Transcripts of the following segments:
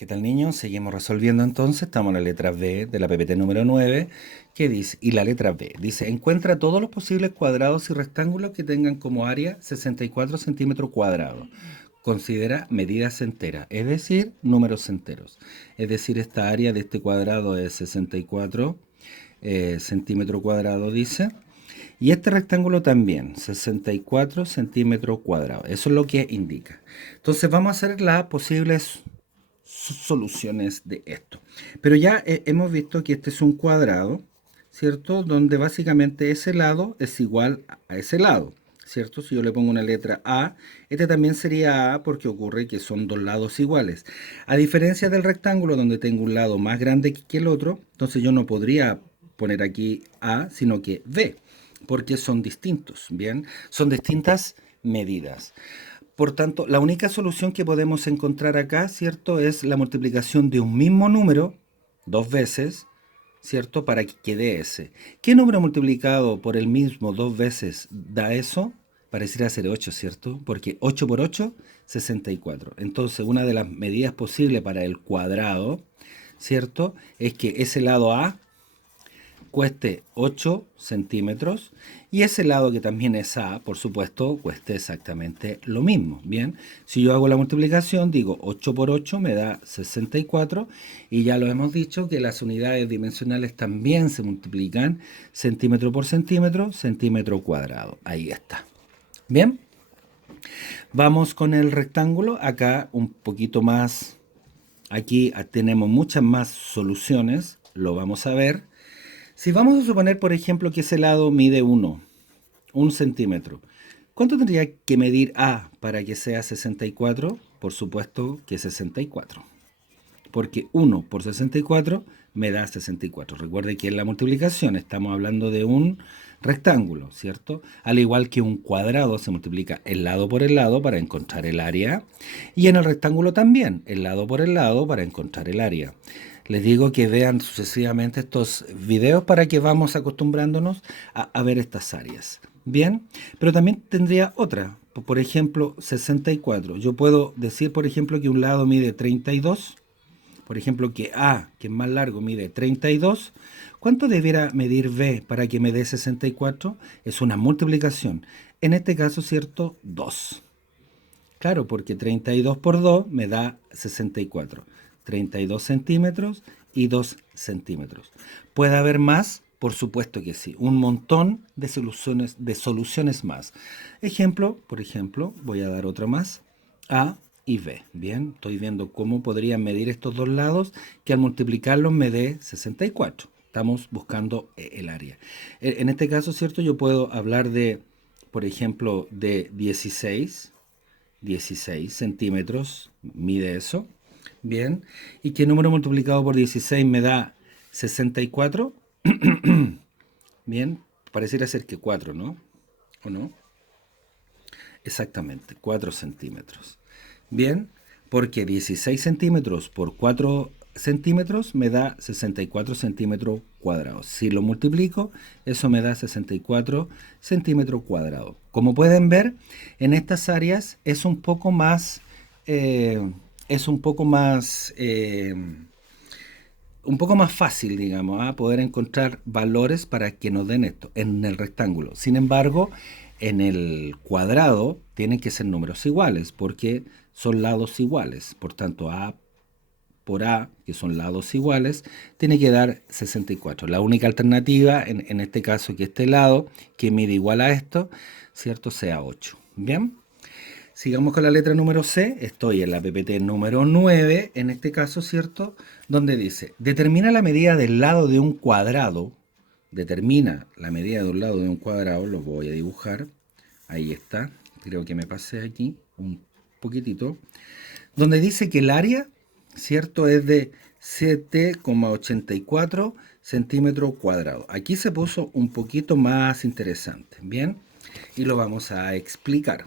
¿Qué tal, niños? Seguimos resolviendo entonces. Estamos en la letra B de la PPT número 9, que dice, y la letra B dice, encuentra todos los posibles cuadrados y rectángulos que tengan como área 64 centímetros cuadrados. Considera medidas enteras, es decir, números enteros. Es decir, esta área de este cuadrado es 64 centímetros cuadrados, dice. Y este rectángulo también, 64 centímetros cuadrados. Eso es lo que indica. Entonces vamos a hacer las posibles soluciones de esto. Pero ya hemos visto que este es un cuadrado, ¿cierto? Donde básicamente ese lado es igual a ese lado, ¿cierto? Si yo le pongo una letra A, este también sería A porque ocurre que son dos lados iguales. A diferencia del rectángulo donde tengo un lado más grande que el otro, entonces yo no podría poner aquí A, sino que B, porque son distintos, ¿bien? Son distintas medidas. Por tanto, la única solución que podemos encontrar acá, ¿cierto? Es la multiplicación de un mismo número dos veces, ¿cierto? Para que quede ese. ¿Qué número multiplicado por el mismo dos veces da eso? Pareciera ser 8, ¿cierto? Porque 8 por 8, 64. Entonces, una de las medidas posibles para el cuadrado, ¿cierto? Es que ese lado A cueste 8 centímetros y ese lado que también es A, por supuesto, cueste exactamente lo mismo. Bien, si yo hago la multiplicación, digo 8 por 8 me da 64 y ya lo hemos dicho que las unidades dimensionales también se multiplican centímetro por centímetro, centímetro cuadrado. Ahí está. Bien, vamos con el rectángulo. Acá un poquito más, aquí tenemos muchas más soluciones, lo vamos a ver. Si vamos a suponer, por ejemplo, que ese lado mide 1 centímetro, ¿cuánto tendría que medir A para que sea 64? Por supuesto que 64, porque 1 por 64 me da 64. Recuerde que en la multiplicación estamos hablando de un rectángulo, ¿cierto? Al igual que un cuadrado se multiplica el lado por el lado para encontrar el área, y en el rectángulo también, el lado por el lado para encontrar el área. Les digo que vean sucesivamente estos videos para que vamos acostumbrándonos a ver estas áreas. Bien, pero también tendría otra. Por ejemplo, 64. Yo puedo decir, por ejemplo, que un lado mide 32. Por ejemplo, que A, que es más largo, mide 32. ¿Cuánto debiera medir B para que me dé 64? Es una multiplicación. En este caso, ¿cierto? 2. Claro, porque 32 por 2 me da 64. 32 centímetros y 2 centímetros. ¿Puede haber más? Por supuesto que sí. Un montón de soluciones más. Ejemplo, por ejemplo, voy a dar otra más. A y B. Bien, estoy viendo cómo podrían medir estos dos lados que al multiplicarlos me dé 64. Estamos buscando el área. En este caso, ¿cierto? Yo puedo hablar de, por ejemplo, de 16 centímetros, mide eso. Bien. ¿Y qué número multiplicado por 16 me da 64? Bien, pareciera ser que 4, ¿no? ¿O no? Exactamente, 4 centímetros. Bien, porque 16 centímetros por 4 centímetros me da 64 centímetros cuadrados. Si lo multiplico, eso me da 64 centímetros cuadrados. Como pueden ver, en estas áreas es un poco más, es un poco más fácil, digamos, poder encontrar valores para que nos den esto en el rectángulo. Sin embargo, en el cuadrado tienen que ser números iguales porque son lados iguales. Por tanto, A por A, que son lados iguales, tiene que dar 64. La única alternativa, en este caso, que este lado, que mide igual a esto, ¿cierto? Sea 8. Bien. Sigamos con la letra número C. Estoy en la PPT número 9, en este caso, ¿cierto? Donde dice, determina la medida del lado de un cuadrado. Determina la medida de un lado de un cuadrado. Lo voy a dibujar. Ahí está. Creo que me pasé aquí un poquitito. Donde dice que el área, ¿cierto? Es de 7,84 centímetros cuadrados. Aquí se puso un poquito más interesante. Bien. Y lo vamos a explicar.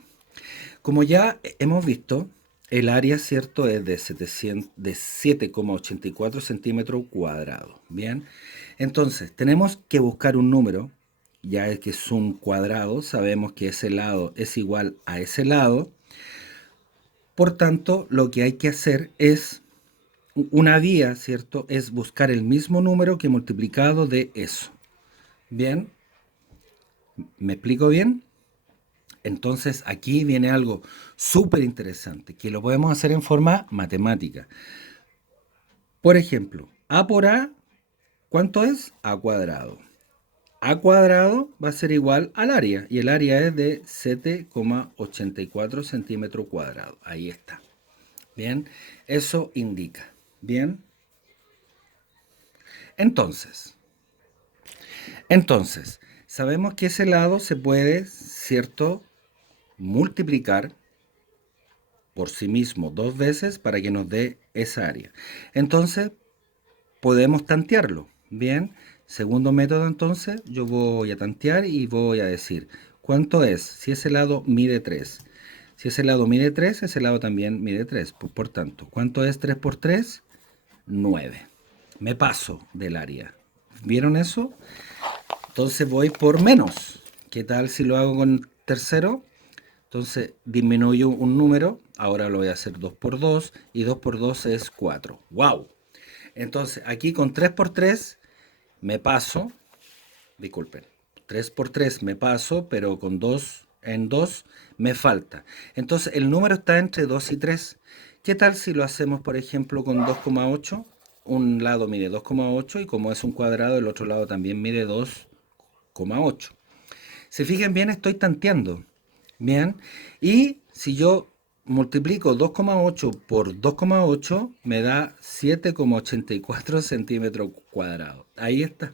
Como ya hemos visto, el área, ¿cierto?, es de 7,84 centímetros cuadrados. Bien, entonces tenemos que buscar un número, ya que es un cuadrado, sabemos que ese lado es igual a ese lado. Por tanto, lo que hay que hacer es una vía, ¿cierto? Es buscar el mismo número que multiplicado de eso. Bien, ¿me explico bien? Entonces aquí viene algo súper interesante, que lo podemos hacer en forma matemática. Por ejemplo, A por A, ¿cuánto es? A cuadrado. A cuadrado va a ser igual al área, y el área es de 7,84 centímetros cuadrados. Ahí está. Bien, eso indica. Bien, entonces, entonces, sabemos que ese lado se puede, ¿cierto?, multiplicar por sí mismo dos veces para que nos dé esa área. Entonces, podemos tantearlo. Bien, segundo método entonces, yo voy a tantear y voy a decir, ¿cuánto es? Si ese lado mide 3. Si ese lado mide 3, ese lado también mide 3. Por tanto, ¿cuánto es 3 por 3? 9. Me paso del área. ¿Vieron eso? Entonces voy por menos. ¿Qué tal si lo hago con tercero? Entonces disminuyo un número. Ahora lo voy a hacer 2 por 2. Y 2 por 2 es 4. ¡Wow! Entonces aquí con 3 por 3 me paso. Disculpen. 3 por 3 me paso, pero con 2 en 2 me falta. Entonces el número está entre 2 y 3. ¿Qué tal si lo hacemos, por ejemplo, con 2,8? Un lado mide 2,8 y como es un cuadrado, el otro lado también mide 2,8. Si fijan bien, estoy tanteando. Bien. Y si yo multiplico 2,8 por 2,8, me da 7,84 centímetros cuadrados. Ahí está.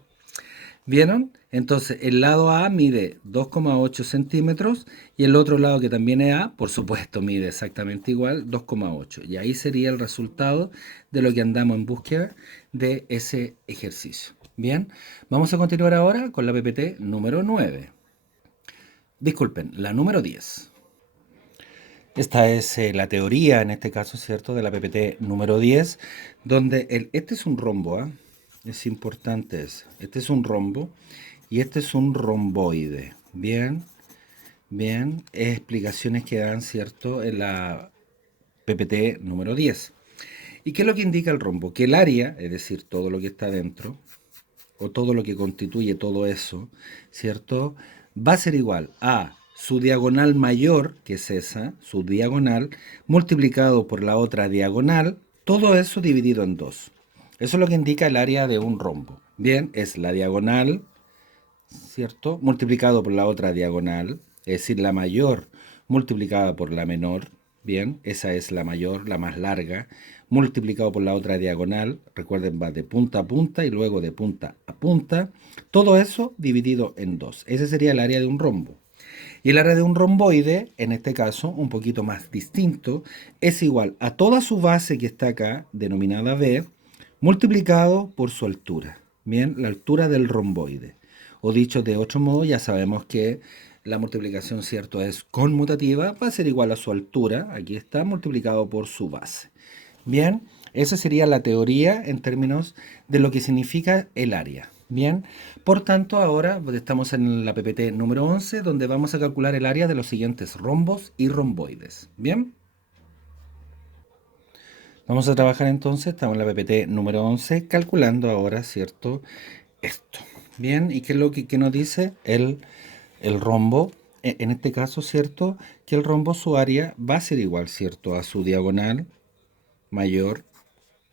¿Vieron? Entonces, el lado A mide 2,8 centímetros y el otro lado que también es A, por supuesto, mide exactamente igual, 2,8. Y ahí sería el resultado de lo que andamos en búsqueda de ese ejercicio. Bien, vamos a continuar ahora con la PPT número 9. Disculpen, la número 10. Esta es la teoría, en este caso, ¿cierto?, de la PPT número 10, donde este es un rombo, ¿ah? Es importante eso. Este es un rombo y este es un romboide. Bien, bien, explicaciones que dan, ¿cierto?, en la PPT número 10. ¿Y qué es lo que indica el rombo? Que el área, es decir, todo lo que está dentro, o todo lo que constituye todo eso, ¿cierto?, va a ser igual a su diagonal mayor, que es esa, su diagonal, multiplicado por la otra diagonal, todo eso dividido en dos. Eso es lo que indica el área de un rombo. Bien, es la diagonal, ¿cierto?, multiplicado por la otra diagonal, es decir, la mayor multiplicada por la menor. Bien, esa es la mayor, la más larga, multiplicado por la otra diagonal. Recuerden, va de punta a punta y luego de punta a punta. Todo eso dividido en dos. Ese sería el área de un rombo. Y el área de un romboide, en este caso, un poquito más distinto, es igual a toda su base que está acá, denominada B, multiplicado por su altura. Bien, la altura del romboide. O dicho de otro modo, ya sabemos que la multiplicación, cierto, es conmutativa, va a ser igual a su altura, aquí está, multiplicado por su base. Bien, esa sería la teoría en términos de lo que significa el área. Bien, por tanto, ahora estamos en la PPT número 11, donde vamos a calcular el área de los siguientes rombos y romboides. Bien, vamos a trabajar entonces, estamos en la PPT número 11, calculando ahora, ¿cierto?, esto. Bien, ¿y qué es lo que nos dice el rombo? En este caso, ¿cierto?, que el rombo, su área va a ser igual, ¿cierto?, a su diagonal mayor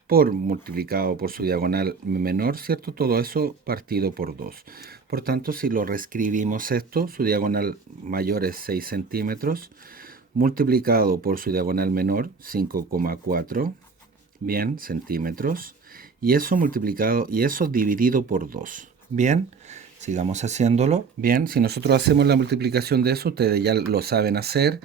por multiplicado por su diagonal menor, ¿cierto? Todo eso partido por 2. Por tanto, si lo reescribimos esto, su diagonal mayor es 6 centímetros, multiplicado por su diagonal menor, 5,4, bien, centímetros, y eso multiplicado, y eso dividido por 2. Bien, sigamos haciéndolo. Bien, si nosotros hacemos la multiplicación de eso, ustedes ya lo saben hacer,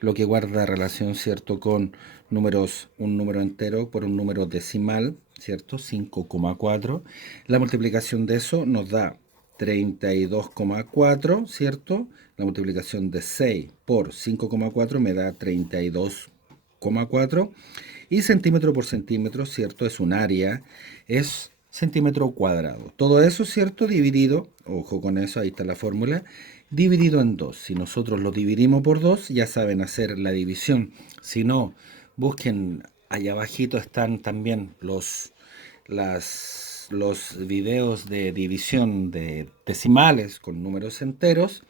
lo que guarda relación, ¿cierto?, con números, un número entero por un número decimal, ¿cierto? 5,4. La multiplicación de eso nos da 32,4, ¿cierto? La multiplicación de 6 por 5,4 me da 32,4. Y centímetro por centímetro, ¿cierto? Es un área, es centímetro cuadrado. Todo eso, ¿cierto?, dividido, ojo con eso, ahí está la fórmula, dividido en 2. Si nosotros lo dividimos por 2, ya saben hacer la división. Si no, busquen allá abajito están también los videos de división de decimales con números enteros,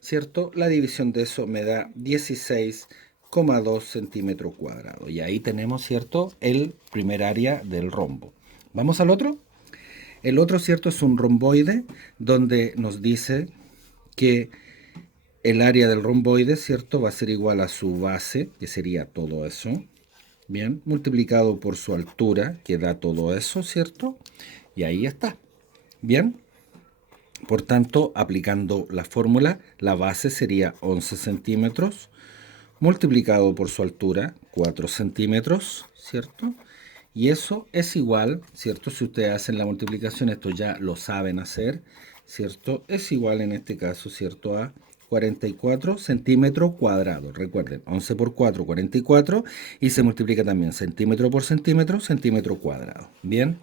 ¿cierto? La división de eso me da 16,2 centímetros cuadrados. Y ahí tenemos, ¿cierto? El primer área del rombo. ¿Vamos al otro? El otro, ¿cierto? Es un romboide donde nos dice que el área del romboide, ¿cierto? Va a ser igual a su base, que sería todo eso, bien, multiplicado por su altura, que da todo eso, ¿cierto? Y ahí está, bien. Por tanto, aplicando la fórmula, la base sería 11 centímetros, multiplicado por su altura, 4 centímetros, ¿cierto? Y eso es igual, ¿cierto? Si ustedes hacen la multiplicación, esto ya lo saben hacer, ¿cierto? Es igual en este caso, ¿cierto? A 44 centímetros cuadrados. Recuerden, 11 por 4, 44. Y se multiplica también centímetro por centímetro, centímetro cuadrado. Bien,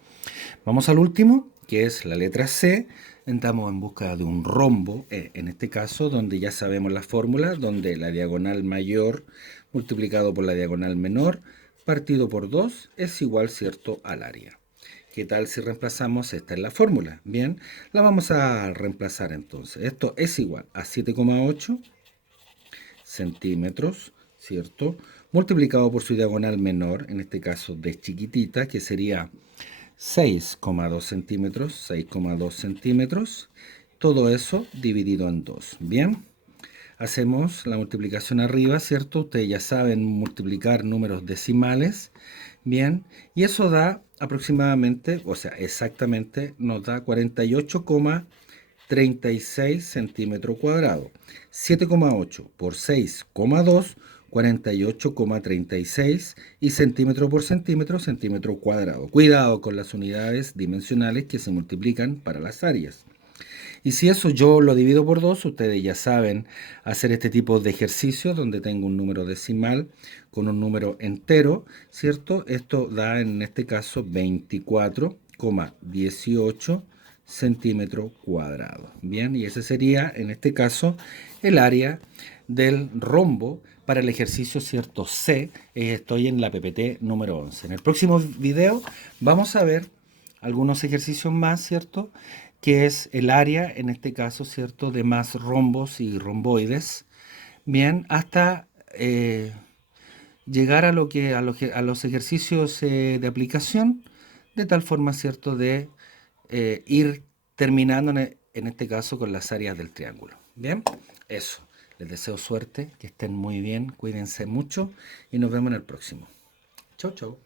vamos al último, que es la letra C. Entramos en busca de un rombo, en este caso, donde ya sabemos la fórmula, donde la diagonal mayor multiplicado por la diagonal menor partido por 2 es igual, ¿cierto?, al área. ¿Qué tal si reemplazamos esta en la fórmula? Bien, la vamos a reemplazar entonces. Esto es igual a 7,8 centímetros, ¿cierto? Multiplicado por su diagonal menor, en este caso de chiquitita, que sería 6,2 centímetros, 6,2 centímetros. Todo eso dividido en 2. Bien, hacemos la multiplicación arriba, ¿cierto? Ustedes ya saben multiplicar números decimales. Bien, y eso da aproximadamente, o sea, exactamente, nos da 48,36 centímetros cuadrados. 7,8 por 6,2, 48,36 y centímetro por centímetro, centímetro cuadrado. Cuidado con las unidades dimensionales que se multiplican para las áreas. Y si eso yo lo divido por 2, ustedes ya saben hacer este tipo de ejercicio donde tengo un número decimal con un número entero, ¿cierto? Esto da en este caso 24,18 centímetros cuadrados. Bien, y ese sería en este caso el área del rombo para el ejercicio, ¿cierto? C. Estoy en la PPT número 11. En el próximo video vamos a ver algunos ejercicios más, ¿cierto? Que es el área, en este caso, ¿cierto?, de más rombos y romboides, bien, hasta llegar a a los ejercicios de aplicación, de tal forma, ¿cierto?, de ir terminando en este caso con las áreas del triángulo. Bien, eso. Les deseo suerte, que estén muy bien, cuídense mucho y nos vemos en el próximo. Chau, chau.